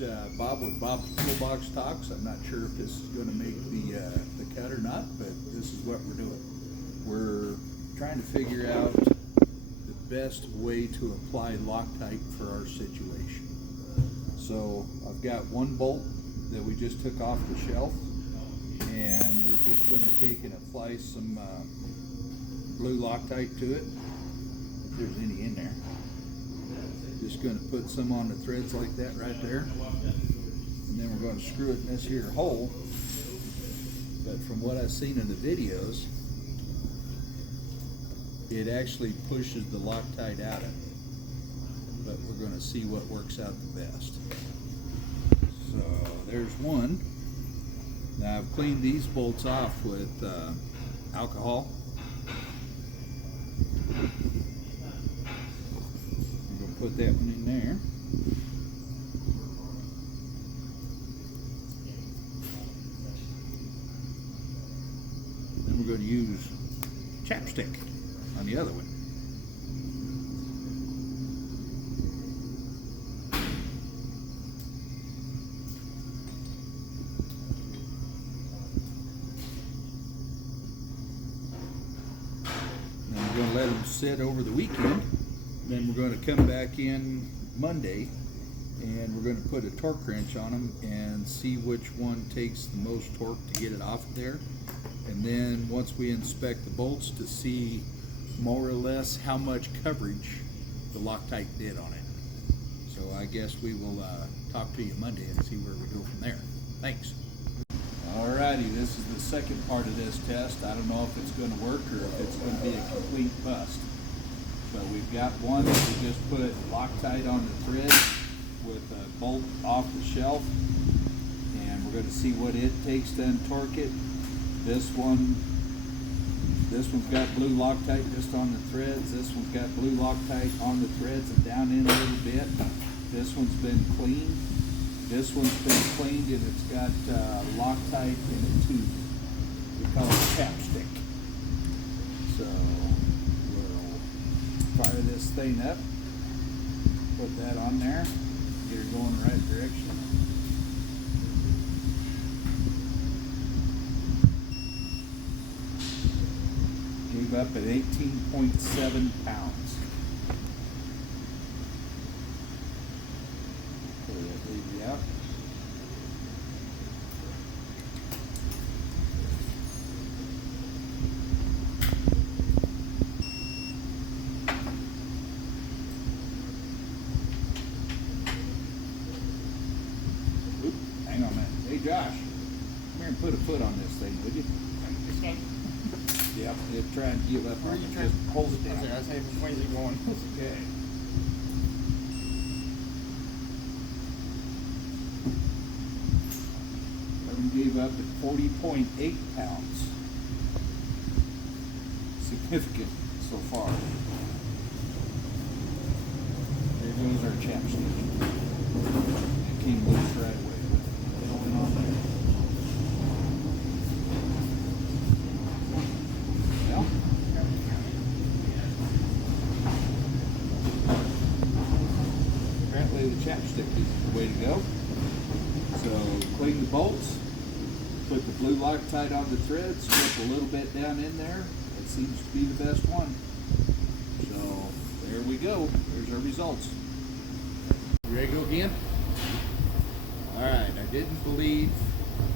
is Bob with Bob's Toolbox Talks. I'm not sure if this is going to make the cut or not, but this is what we're doing. We're trying to figure out the best way to apply Loctite for our situation. So I've got one bolt that we just took off the shelf, and we're just going to take and apply some blue Loctite to it, if there's any in there. Just going to put some on the threads like that right there, and then we're going to screw it in this here hole. But from what I've seen in the videos, it actually pushes the Loctite out of it, but we're going to see what works out the best. So there's one. Now I've cleaned these bolts off with alcohol. Put that one in there. Then we're going to use chapstick on the other one. Then we're going to let them sit over the weekend. Then we're going to come back in Monday, and we're going to put a torque wrench on them and see which one takes the most torque to get it off of there. And then once we inspect the bolts to see more or less how much coverage the Loctite did on it. So I guess we will talk to you Monday and see where we go from there. Thanks. Alrighty, this is the second part of this test. I don't know if it's going to work or if it's going to be a complete bust. But we've got one that we just put Loctite on the thread with a bolt off the shelf, and we're going to see what it takes to untorque it. This one's got blue Loctite just on the threads. This one's got blue Loctite on the threads and down in a little bit. This one's been cleaned. This one's been cleaned, and it's got Loctite in a tube. We call it chapstick. So fire this thing up, put that on there, get her going in the right direction. Gave up at 18.7 pounds. Pull that baby out. Hang on a minute. Hey Josh, come here and put a foot on this thing, would you? Yep, they're trying to give up on it. Just hold it down. I say before you going. Okay. That one gave up at 40.8 pounds. Significant so far. There goes our chapstick. It came loose right away. Going on there. Well, apparently the chapstick is the way to go. So clean the bolts, put the blue Loctite on the threads, slip a little bit down in there. It seems to be the best one. So there we go. There's our results. You ready to go again? Alright, I didn't believe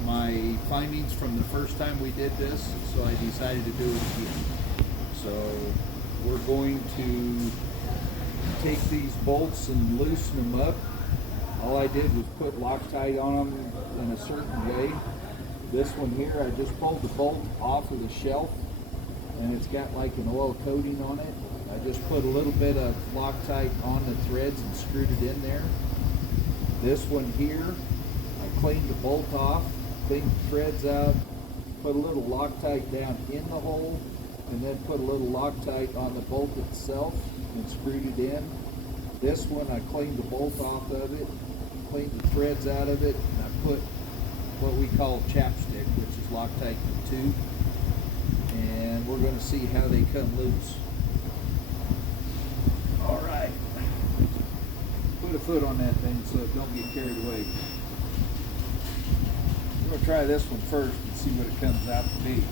my findings from the first time we did this, so I decided to do it again. So we're going to take these bolts and loosen them up. All I did was put Loctite on them in a certain way. This one here, I just pulled the bolt off of the shelf, and it's got like an oil coating on it. I just put a little bit of Loctite on the threads and screwed it in there. This one here, I cleaned the bolt off, cleaned the threads out, put a little Loctite down in the hole, and then put a little Loctite on the bolt itself and screwed it in. This one, I cleaned the bolt off of it, cleaned the threads out of it, and I put what we call chapstick, which is Loctite in the tube. And we're going to see how they come loose. All right. Put a foot on that thing so it don't get carried away. We're going to try this one first and see what it comes out to be.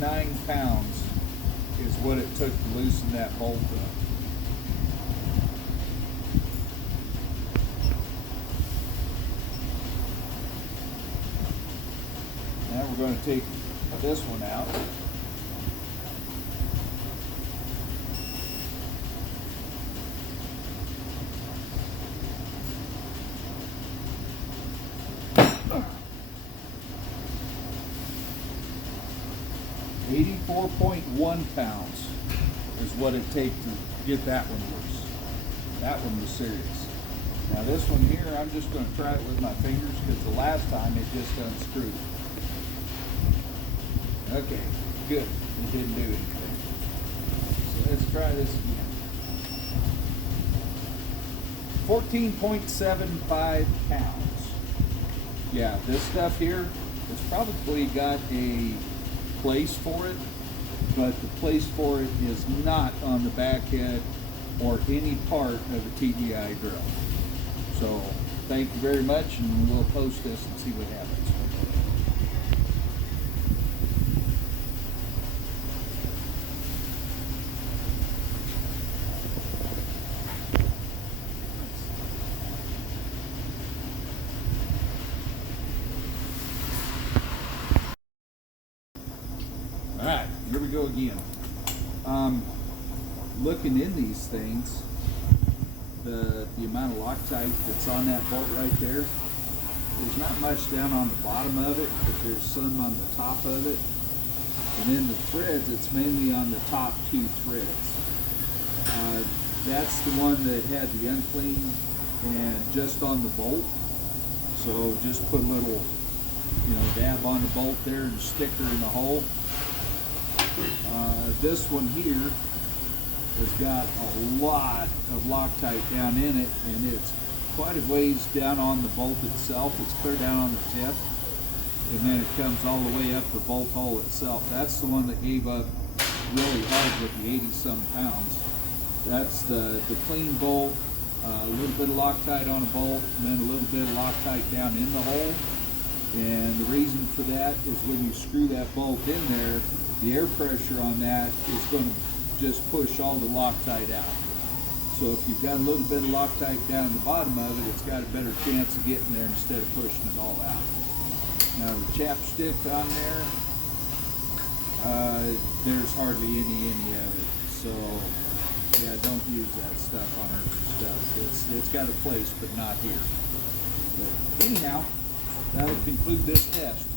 .9 pounds is what it took to loosen that bolt up. Now we're going to take this one out. .1 pounds is what it takes to get that one loose. That one was serious. Now this one here, I'm just going to try it with my fingers because the last time it just unscrewed. Okay, good. It didn't do anything. So let's try this again. 14.75 pounds. Yeah, this stuff here has probably got a place for it, but the place for it is not on the back head or any part of a TEI drill. So thank you very much, and we'll post this and see what happens. All right, here we go again. Looking in these things, the amount of Loctite that's on that bolt right there, there's not much down on the bottom of it, but there's some on the top of it. And then the threads, it's mainly on the top two threads. That's the one that had the unclean and just on the bolt. So just put a little, dab on the bolt there and stick her in the hole. This one here has got a lot of Loctite down in it, and it's quite a ways down on the bolt itself. It's clear down on the tip, and then it comes all the way up the bolt hole itself. That's the one that gave up really hard with the 80-some pounds. That's the clean bolt, a little bit of Loctite on a bolt, and then a little bit of Loctite down in the hole. And the reason for that is when you screw that bolt in there, the air pressure on that is going to just push all the Loctite out. So if you've got a little bit of Loctite down the bottom of it, it's got a better chance of getting there instead of pushing it all out. Now the chapstick on there, there's hardly any of it. So yeah, don't use that stuff on our stuff. It's got a place, but not here. But anyhow, that'll conclude this test.